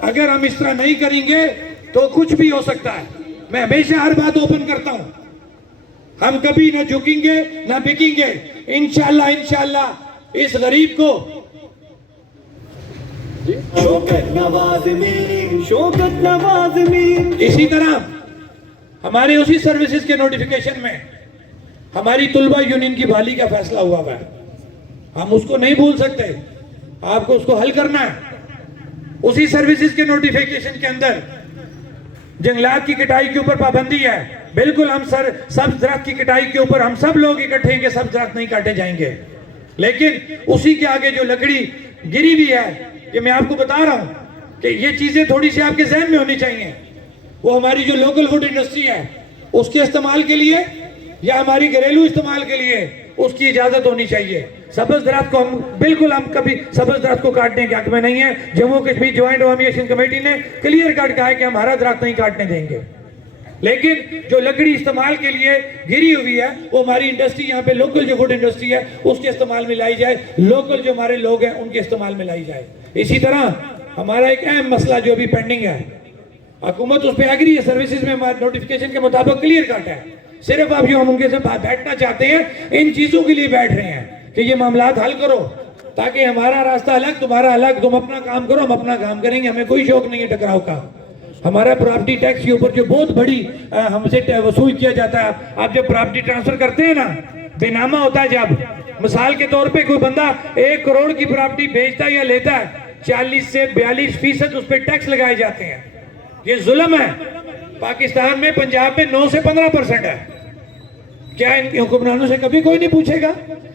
अगर हम इस तरह नहीं करेंगे तो कुछ भी हो सकता है। मैं हमेशा हर बात ओपन करता हूं, हम कभी ना झुकेंगे ना बिकेंगे। इंशाल्लाह इंशाल्लाह इस गरीब को शौकत नवाज़मी। इसी तरह हमारे उसी सर्विसेज के नोटिफिकेशन में हमारी तुलबा यूनियन की बहाली का फैसला हुआ है। हम उसको नहीं भूल सकते, आपको उसको हल करना है। उसी सर्विसेज के नोटिफिकेशन के अंदर जंगलात की कटाई के ऊपर पाबंदी है। बिल्कुल हम सब दरख्त की कटाई के ऊपर हम सब लोग इकट्ठे हैं कि सब दरख्त नहीं काटे जाएंगे, लेकिन उसी के आगे जो लकड़ी गिरी हुई है, ये मैं आपको बता रहा हूं कि ये चीजें थोड़ी सी आपके जहन में होनी चाहिए। वो हमारी जो लोकल वुड इंडस्ट्री है उसके इस्तेमाल के लिए या हमारी घरेलू इस्तेमाल के लिए उसकी इजाजत होनी चाहिए। सब्ज दरख्त को हम कभी सब्ज दरख्त को काटने के हक में नहीं है। जम्मू कश्मीर ज्वाइंट अवामी एक्शन कमेटी ने क्लियर कट कहा है कि हम हरा दरख्त नहीं काटने देंगे, लेकिन जो लकड़ी इस्तेमाल के लिए गिरी हुई है वो हमारी इंडस्ट्री, यहाँ पे लोकल जो वुड इंडस्ट्री है उसके इस्तेमाल में लाई जाए, लोकल जो हमारे लोग हैं उनके इस्तेमाल में लाई जाए। इसी तरह हमारा एक अहम मसला जो अभी पेंडिंग है, हुकूमत उस पर एग्री है, सर्विसेज में नोटिफिकेशन के मुताबिक क्लियर कट है। सिर्फ आप जो हम उनके साथ बैठना चाहते हैं, इन चीजों के लिए बैठ रहे हैं कि ये मामलात हल करो, ताकि हमारा रास्ता अलग तुम्हारा अलग, तुम अपना काम करो हम अपना काम करेंगे, हमें कोई शौक नहीं है टकराव का। हमारा प्रॉपर्टी टैक्स के ऊपर जो बहुत बड़ी हमसे वसूल किया जाता है, आप जब प्रॉपर्टी ट्रांसफर करते हैं ना, बेनामा होता है जब, मिसाल के तौर पे कोई बंदा 1 करोड़ की प्रॉपर्टी बेचता या लेता है, 40 से 42% उस पर टैक्स लगाए जाते हैं। ये जुल्म है। पाकिस्तान में पंजाब में 9 से 15% है। क्या इन हुक्मरानों से कभी कोई नहीं पूछेगा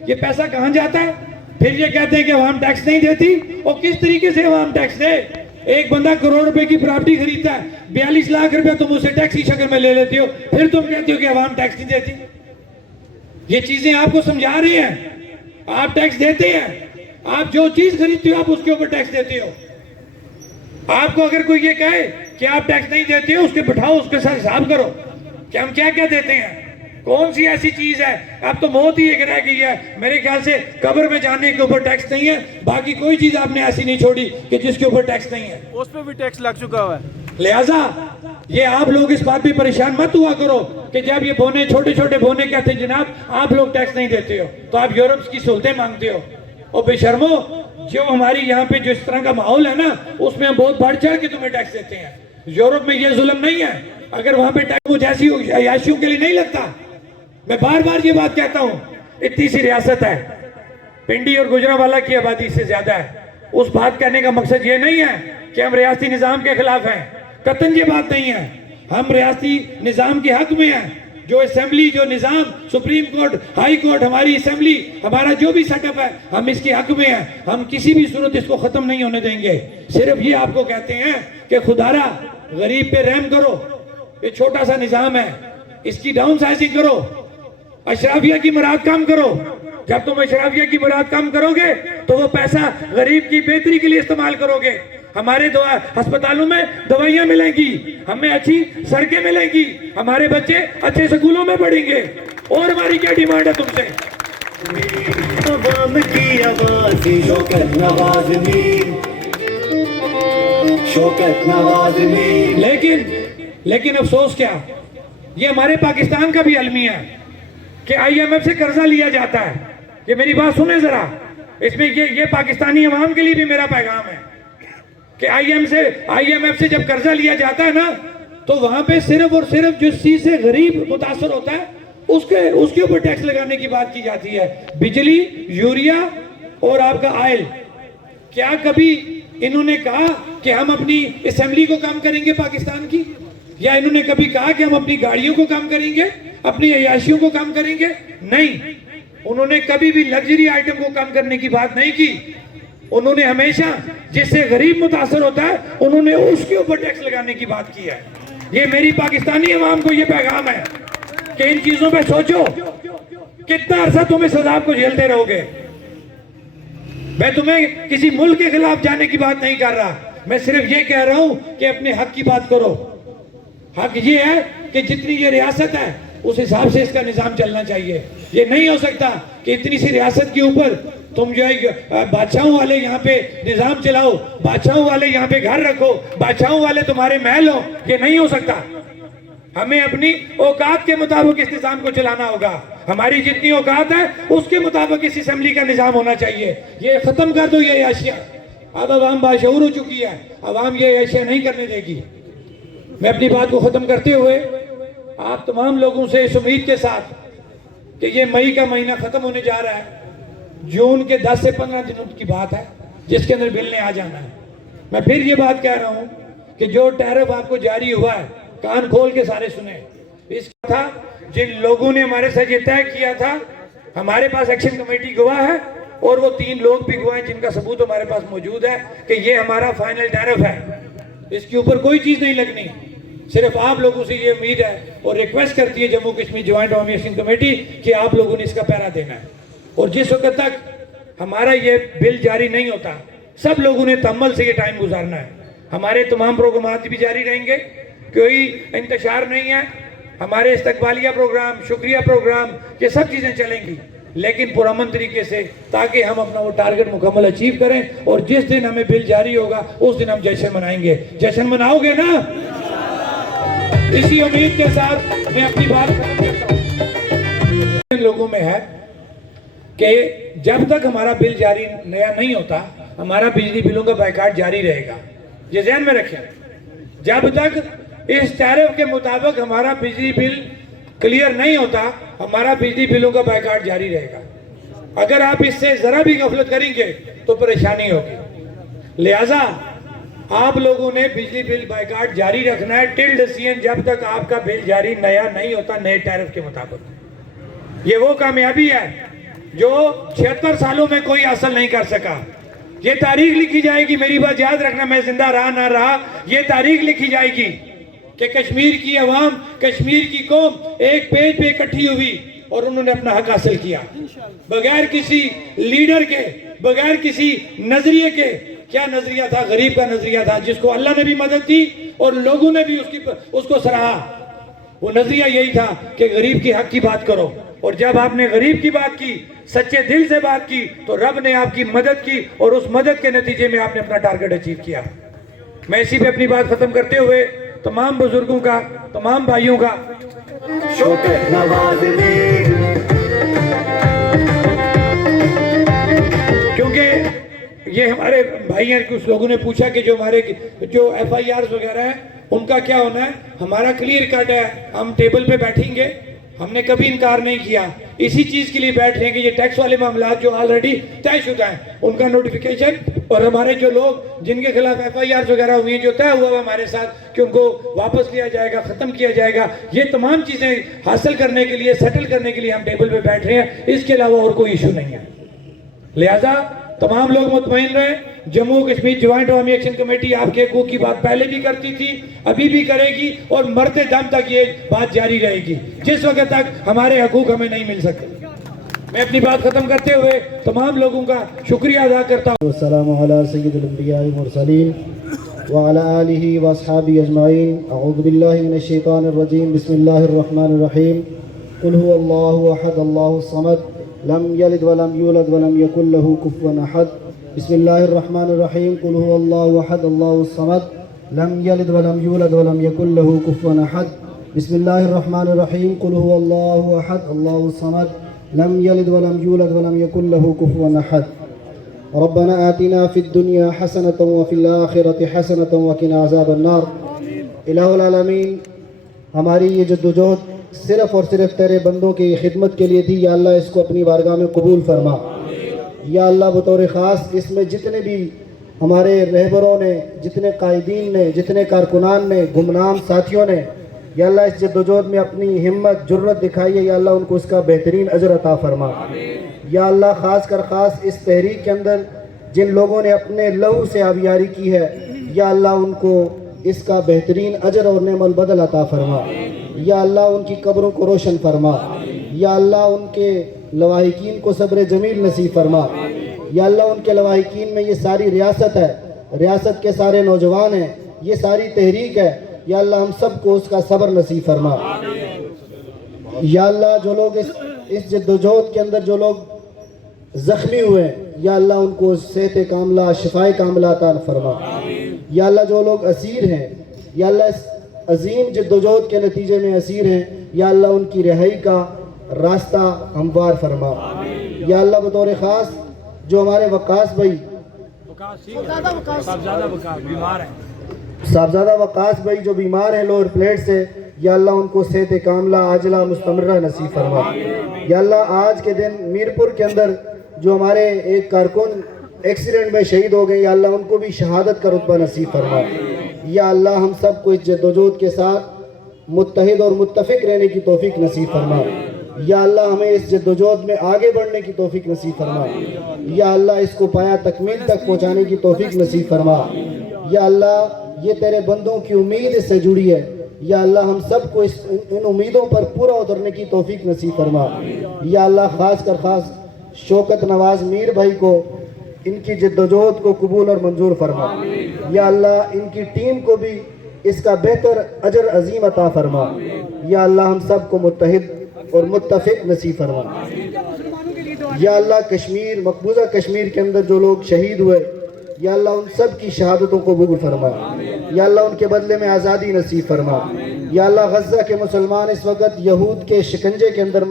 ये पैसा कहां जाता है? फिर ये कहते हैं कि अवाम टैक्स नहीं देती, और किस तरीके से अवाम टैक्स दे? एक बंदा करोड़ रुपए की प्रॉपर्टी खरीदता है, 42 लाख रुपए तुम उससे टैक्स की शक्ल में ले लेते हो, फिर तुम कहते हो कि अवाम टैक्स नहीं देती। ये चीजें आपको समझा रही हैं। आप टैक्स देते हैं, आप जो चीज खरीदते हो आप उसके ऊपर टैक्स देते हो। आपको अगर कोई ये कहे कि आप टैक्स नहीं देते हो, उसके बिठाओ, उसके साथ हिसाब करो कि हम क्या क्या देते हैं, कौन सी ऐसी चीज है। अब तो मौत ही एक रह गई है, मेरे ख्याल से कब्र में जाने के ऊपर टैक्स नहीं है, बाकी कोई चीज आपने ऐसी नहीं छोड़ी कि जिसके ऊपर टैक्स नहीं है, उस पर भी टैक्स लग चुका हुआ है। लिहाजा ये आप लोग इस बात पे परेशान मत हुआ करो कि जब ये बोने छोटे छोटे बोने कहते हैं जनाब आप लोग टैक्स नहीं देते हो तो आप यूरोप की सहूलतें मांगते हो। और बेशर्मो, जो हमारी यहाँ पे जो इस तरह का माहौल है ना, उसमें हम बहुत बढ़ चढ़ के तुम्हें टैक्स देते हैं। यूरोप में ये जुल्म नहीं है, अगर वहां पे टैक्स कुछ ऐसी अयाशियों के लिए नहीं लगता। मैं बार बार ये बात कहता हूँ, इतनी सी रियासत है, पिंडी और गुजरांवाला की आबादी इससे ज्यादा है, उस बात कहने का मकसद ये नहीं है कि हम रियासती निज़ाम के खिलाफ हैं, कतई ये बात नहीं है। हम रियासती निज़ाम के हक में हैं। जो असेंबली, जो निज़ाम, सुप्रीम कोर्ट, हाई कोर्ट, हमारी असेंबली, हमारा जो भी सेटअप है, हम इसके हक में हैं। हम किसी भी सूरत इसको ख़त्म नहीं होने देंगे। सिर्फ ये आपको कहते हैं कि खुदारा गरीब पे रहम करो। ये छोटा सा निज़ाम है, इसकी डाउन साइजिंग करो, अशराफिया की मुराद कम करो। जब तुम अशराफिया की मुराद कम करोगे तो वो पैसा गरीब की बेहतरी के लिए इस्तेमाल करोगे। हमारे अस्पतालों में दवाइयां मिलेंगी, हमें अच्छी सड़कें मिलेंगी, हमारे बच्चे अच्छे स्कूलों में पढ़ेंगे। और हमारी क्या डिमांड है तुमसे? अवाम की आवाज़ शौकत नवाज मीर, शौकत नवाज मीर। लेकिन अफसोस क्या, ये हमारे पाकिस्तान का भी अलमिया है कि IMF से कर्जा लिया जाता है। ये मेरी बात सुने जरा, इसमें ये पाकिस्तानी अवाम के लिए भी मेरा पैगाम है कि IMF से जब कर्जा लिया जाता है ना, तो वहां पे सिर्फ और सिर्फ जिस चीज से गरीब मुतासर होता है उसके ऊपर टैक्स लगाने की बात की जाती है। बिजली, यूरिया और आपका ऑयल। क्या कभी इन्होंने कहा कि हम अपनी असेंबली को कम करेंगे पाकिस्तान की? या इन्होंने कभी कहा कि हम अपनी गाड़ियों को कम करेंगे, अपनी अयाशियों को कम करेंगे? नहीं, उन्होंने कभी भी लग्जरी आइटम को कम करने की बात नहीं की। उन्होंने हमेशा जिससे गरीब मुतासर होता है उन्होंने उसके ऊपर टैक्स लगाने की बात की है। ये मेरी पाकिस्तानी अवाम को ये पैगाम है कि इन चीजों पे सोचो, कितना अरसा तुम इस अज़ाब को झेलते रहोगे। मैं तुम्हें किसी मुल्क के खिलाफ जाने की बात नहीं कर रहा, मैं सिर्फ ये कह रहा हूं कि अपने हक की बात करो। हक ये है कि जितनी ये रियासत है उस हिसाब से इसका निज़ाम चलना चाहिए। ये नहीं हो सकता कि इतनी सी रियासत के ऊपर तुम जो है बादशाहों वाले यहाँ पे निज़ाम चलाओ, बादशाहों वाले यहाँ पे घर रखो, बादशाहों वाले तुम्हारे महल हो। ये नहीं हो सकता। हमें अपनी औकात के मुताबिक इस निज़ाम को चलाना होगा। हमारी जितनी औकात है उसके मुताबिक इस असेंबली का निज़ाम होना चाहिए। ये ख़त्म कर दो ये अशिया। अब अवाम बाशऊर हो चुकी है, अवाम ये अशिया नहीं करने देगी। मैं अपनी बात को ख़त्म करते हुए आप तमाम लोगों से इस उम्मीद के साथ कि ये मई का महीना ख़त्म होने जा रहा है, जून के 10 से 15 दिनों की बात है जिसके अंदर बिल ने आ जाना है। मैं फिर ये बात कह रहा हूँ कि जो टैरिफ आपको जारी हुआ है, कान खोल के सारे सुने। इसका था जिन लोगों ने हमारे साथ ये तय किया था, हमारे पास एक्शन कमेटी गवाह है और वो 3 लोग भी गवाह हैं जिनका सबूत हमारे पास मौजूद है कि ये हमारा फाइनल टैरिफ है। इसके ऊपर कोई चीज़ नहीं लगनी। सिर्फ आप लोगों से ये उम्मीद है और रिक्वेस्ट करती है जम्मू कश्मीर ज्वाइंट अवामी एक्शन कमेटी कि आप लोगों ने इसका पहरा देना है। और जिस वक्त तक हमारा ये बिल जारी नहीं होता, सब लोगों ने तम्मल से ये टाइम गुजारना है। हमारे तमाम प्रोग्राम भी जारी रहेंगे, कोई इंतशार नहीं है। हमारे इस्तकबालिया प्रोग्राम, शुक्रिया प्रोग्राम, ये सब चीज़ें चलेंगी, लेकिन पुरअमन तरीके से, ताकि हम अपना वो टारगेट मुकम्मल अचीव करें। और जिस दिन हमें बिल जारी होगा उस दिन हम जश्न मनाएंगे। जश्न मनाओगे ना? इसी उम्मीद के साथ मैं अपनी बात खत्म करता हूं। लोगों में है कि जब तक हमारा बिल जारी नया नहीं होता, हमारा बिजली बिलों का बायकाट जारी रहेगा। ये ध्यान में रखें, जब तक इस टैरिफ के मुताबिक हमारा बिजली बिल क्लियर नहीं होता, हमारा बिजली बिलों का बायकाट जारी रहेगा। अगर आप इससे जरा भी गफलत करेंगे तो परेशानी होगी। लिहाजा आप लोगों ने बिजली बिल बायकाट जारी रखना है टिल डिसीजन, जब तक आपका बिल जारी नया नहीं होता नए टैरिफ के मुताबिक। ये वो कामयाबी है जो 76 सालों में कोई हासिल नहीं कर सका। ये तारीख लिखी जाएगी, मेरी बात याद रखना, मैं जिंदा रहा ना रहा, ये तारीख लिखी जाएगी कि कश्मीर की आवाम, कश्मीर की कौम एक पेज पे इकट्ठी हुई और उन्होंने अपना हक हासिल किया, बगैर किसी लीडर के, बगैर किसी नजरिए के। क्या नजरिया था? गरीब का नजरिया था, जिसको अल्लाह ने भी मदद की और लोगों ने भी उसको सराहा। वो नजरिया यही था कि गरीब के हक की बात करो। और जब आपने गरीब की बात की, सच्चे दिल से बात की, तो रब ने आपकी मदद की और उस मदद के नतीजे में आपने अपना टारगेट अचीव किया। मैं इसी पे अपनी बात खत्म करते हुए तमाम बुजुर्गों का, तमाम भाइयों का शौकत नवाज मीर, क्योंकि ये हमारे भाई हैं, कुछ लोगों ने पूछा कि जो हमारे जो FIRs वगैरह हैं उनका क्या होना है। हमारा क्लियर कट है, हम टेबल पे बैठेंगे, हमने कभी इनकार नहीं किया, इसी चीज के लिए बैठ रहे हैं कि ये टैक्स वाले मामला जो ऑलरेडी तयशुदा हैं उनका नोटिफिकेशन, और हमारे जो लोग जिनके खिलाफ FIR वगैरह हुई हैं, जो तय हुआ है हमारे साथ कि उनको वापस लिया जाएगा, खत्म किया जाएगा, ये तमाम चीजें हासिल करने के लिए, सेटल करने के लिए हम टेबल पे बैठ रहे हैं। इसके अलावा और कोई इशू नहीं है। लिहाजा तमाम लोग मुतमईन रहें। जम्मू कश्मीर ज्वाइंट अवामी एक्शन कमेटी आपके हकूक की बात पहले भी करती थी, अभी भी करेगी, और मरते दम तक ये बात जारी रहेगी जिस वक्त तक हमारे हकूक हमें नहीं मिल सकते। मैं अपनी बात खत्म करते हुए तमाम लोगों का शुक्रिया अदा करता हूँ। वस्सलामु अला सय्यिदिल अंबिया वल मुरसलीन व अला आलिहि व अस्हाबी अजमाइन। अऊज़ु बिल्लाहि मिनश शैतानिर रजीम। बिस्मिल्लाहिर रहमानिर रहीम। कुल हुवल्लाहु अहद अल्लाहुस समद लम यलिद व लम यूलद व लम यकुल लहू कुफुवन अहद। बिस्मिल्लाहिर रहमानिर रहीम। कुल हुवल्लाहु अहद अल्लाहुस समद लम यलिद व लम यूलद व लम यकुल लहू कुफुवन अहद। बिस्मिल्लाहिर रहमानिर रहीम। कुल हुवल्लाहु अहद अल्लाहुस समद लम यलिद व लम यूलद व लम यकुल लहू कुफुवन अहद। रब्बना आतिना फिद दुनिया हसनतन व फिल आखिरति हसनतन व किना अज़ाबन्नार। इलाहुल आलमीन, हमारी ये जद्दोजहद सिर्फ़ और सिर्फ तेरे बंदों की खिदमत के लिए थी। या अल्लाह, इसको अपनी बारगाह में कबूल फरमा। या अल्लाह, बतौर ख़ास इसमें जितने भी हमारे रहबरों ने, जितने कायदीन ने, जितने कारकुनान ने, गुमनाम साथियों ने, या अल्लाह इस जद्दोजहद में अपनी हिम्मत जुर्रत दिखाई है, या अल्लाह उनको उसका बेहतरीन अजर अता फरमा। या अल्लाह, ख़ास इस तहरीक के अंदर जिन लोगों ने अपने लहू से आबियारी की है, या अल्लाह उनको इसका बेहतरीन अजर और नेमल बदल अता फरमा। या अल्लाह, उनकी कब्रों को रोशन फरमा। या अल्लाह, उनके लवाहिकीन को सब्र जमील नसीब फरमा। या अल्लाह, उनके लवाहिकीन में ये सारी रियासत है, रियासत के सारे नौजवान हैं, ये सारी तहरीक है। या अल्लाह, हम सबको उसका सब्र नसीब फरमा। या अल्लाह, जो लोग इस जद्दोजहद के अंदर जो लोग ज़ख्मी हुए, या अल्लाह उनको सेहत कामला, शिफाए कामला अता फरमा। या अल्लाह, जो लोग असीर हैं, या अल्लाह इस अजीम जद्दोजहद के नतीजे में असीर हैं, या अल्लाह उनकी रिहाई का रास्ता हमवार फरमा। या अल्लाह, बतौर ख़ास जो हमारे वकास भाई साहबजादा वकास भाई जो बीमार हैं लोअर प्लेट से, या अल्लाह उनको सेहत कामला आजला मुस्तमर्रा नसीब फरमा। या अल्लाह, आज के दिन मीरपुर के अंदर जो हमारे एक कारकुन एक्सीडेंट में शहीद हो गए, या अल्लाह उनको भी शहादत का रुतबा नसीब फरमा। या अल्लाह, हम सबको इस जद्दोजहद के साथ मुत्तहिद और मुत्तफिक रहने की तौफीक नसीब फरमा। या अल्लाह, हमें इस जद्दोजहद में आगे बढ़ने की तौफीक नसीब फरमा। या अल्लाह, इसको पाया तकमील तक पहुँचाने की तौफीक नसीब फरमा। या अल्लाह, ये तेरे बंदों की उम्मीद इससे जुड़ी है। या अल्लाह, हम सबको इन उम्मीदों पर पूरा उतरने की तौफीक नसीब फरमा। या अल्लाह, ख़ास शौकत नवाज मीर भाई को, इनकी जद्दोजहद को कबूल और मंजूर फरमा। या अल्लाह, इनकी टीम को भी इसका बेहतर अजर अजीम अता फरमा। या अल्लाह, हम सबको मुत्तहिद और मुत्तफिक नसीब फरमा। या अल्लाह, कश्मीर, मकबूजा कश्मीर के अंदर जो लोग शहीद हुए, या अल्लाह उन सब की शहादतों को कबूल फरमा। या अल्लाह, उनके बदले में आज़ादी नसीब फरमा। या अल्लाह, गज़ा के मुसलमान इस वक्त यहूद के शिकंजे के अंदर,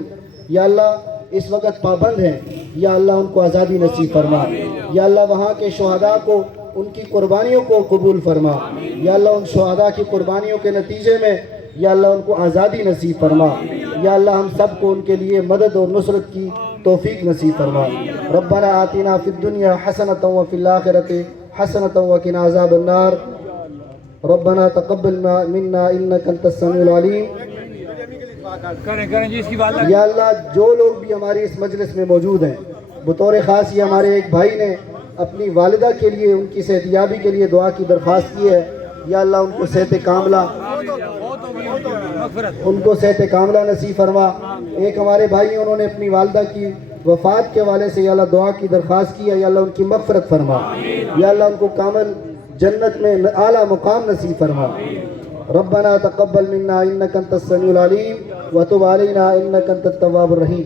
या अल्लाह इस वक्त पाबंद हैं, या अल्लाह उनको आज़ादी नसीब फरमा। या अल्लाह, वहाँ के शुहदा को, उनकी कुर्बानियों को कबूल फरमा। या अल्लाह, उन शुहदा की कुर्बानियों के नतीजे में, या अल्लाह उनको आज़ादी नसीब फरमा। या अल्लाह, हम सबको उनके लिए मदद और नुसरत की तौफीक नसीब फरमा। रब्बना आतिना फिद दुनिया हसनतन व फिल आखिरति हसनतन व किना अज़ाबन्नार। रब्बना तक़ब्बल मिन्ना इन्नका अंतस समीउल अलीम। करें जी इसकी बात। या अल्लाह, जो लोग भी हमारी इस मजलिस में मौजूद हैं, बतौर ख़ास ये हमारे एक भाई ने अपनी वालिदा के लिए, उनकी सेहतियाबी के लिए दुआ की दरख्वास्त की है। या अल्लाह, उनको सेहत कामला, उनको सेहत कामला नसीब फरमा। एक हमारे भाई, उन्होंने अपनी वालिदा की वफ़ात के वाले से, या अल्लाह दुआ की दरख्वास्त की है। या अल्लाह, उनकी मग़फ़िरत फरमा। या अल्लाह, उनको कामल जन्नत में आला मुकाम नसीब फरमा। रब्बना तक़ब्बल मिन्ना इन्नका अंतस समीउल अलीम व तुब अलैना इन्नका अंतत तव्वाबुर रहीम।